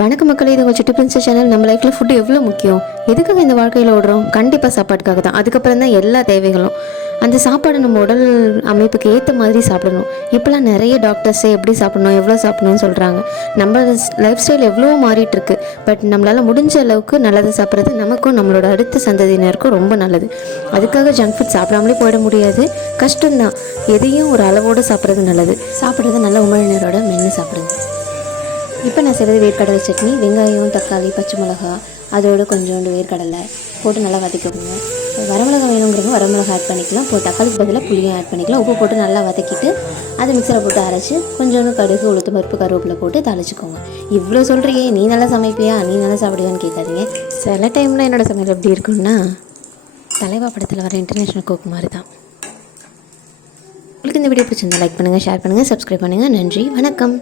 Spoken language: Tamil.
வணக்கம் மக்களே, இது உங்கள் சிட்டி பிரின்சஸ் சேனல். நம்ம லைஃப்பில் ஃபுட்டு எவ்வளோ முக்கியம், எதுக்காக இந்த வாழ்க்கையில் ஓடுறோம்? கண்டிப்பாக சாப்பாட்டுக்காக தான். அதுக்கப்புறம் தான் எல்லா தேவைகளும். அந்த சாப்பாடு நம்ம உடல் அமைப்புக்கு ஏற்ற மாதிரி சாப்பிடணும். இப்போலாம் நிறைய டாக்டர்ஸே எப்படி சாப்பிடணும், எவ்வளோ சாப்பிடணும்னு சொல்கிறாங்க. நம்ம லைஃப் ஸ்டைல் எவ்வளோ மாறிட்டு இருக்கு. பட் நம்மளால் முடிஞ்ச அளவுக்கு நல்லது சாப்பிட்றது நமக்கும் நம்மளோட அடுத்த சந்ததியினருக்கும் ரொம்ப நல்லது. அதுக்காக ஜங்க் ஃபுட் சாப்பிடாமலே போயிட முடியாது, கஷ்டம்தான். எதையும் ஒரு அளவோடு சாப்பிட்றது நல்லது. சாப்பிட்றது நல்ல உமிழ்நீரோட மென்று சாப்பிடுங்க. இப்போ நான் செய்கிறது வேர்க்கடலை சட்னி. வெங்காயம், தக்காளி, பச்சை மிளகா, அதோடு கொஞ்சோண்டு வேர்க்கடலை போட்டு நல்லா வதக்கிக்கோங்க. வரமிளகா வேணுங்கிறவங்க வரமிளகா ஆட் பண்ணிக்கலாம். இப்போ தக்காளிக்கு பதிலாக புளியும் ஆட் பண்ணிக்கலாம். உப்பு போட்டு நல்லா வதக்கிட்டு அதை மிக்சரை போட்டு அரைச்சி கொஞ்சோண்டு கடுகு, உளுத்தம் பருப்பு, கருவேப்பிலை போட்டு தாளிச்சிக்கோங்க. இவ்வளோ சொல்கிறியே, நீ நல்லா சமைப்பியா, நீ நல்லா சாப்பிடுவான்னு கேட்காதீங்க. சில டைமில் என்னோடய சமையல் எப்படி இருக்குன்னா தலைவா படத்தில் வர இன்டர்நேஷ்னல் குக் மாதிரி தான். உங்களுக்கு இந்த வீடியோ பிடிச்சிருந்தா லைக் பண்ணுங்கள், ஷேர் பண்ணுங்கள், சப்ஸ்கிரைப் பண்ணுங்கள். நன்றி, வணக்கம்.